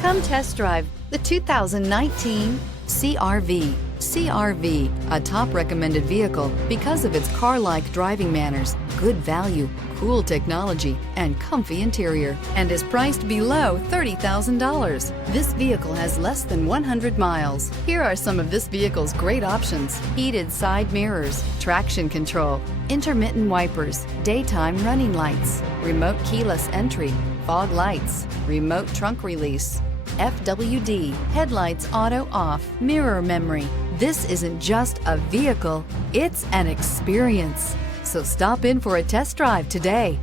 Come test drive the 2019 CR-V. CR-V, a top recommended vehicle because of its car-like driving manners, good value, cool technology, and comfy interior, and is priced below $30,000. This vehicle has less than 100 miles. Here are some of this vehicle's great options: heated side mirrors, traction control, intermittent wipers, daytime running lights, remote keyless entry, fog lights, remote trunk release, FWD, headlights auto off, mirror memory. This isn't just a vehicle, it's an experience. So stop in for a test drive today.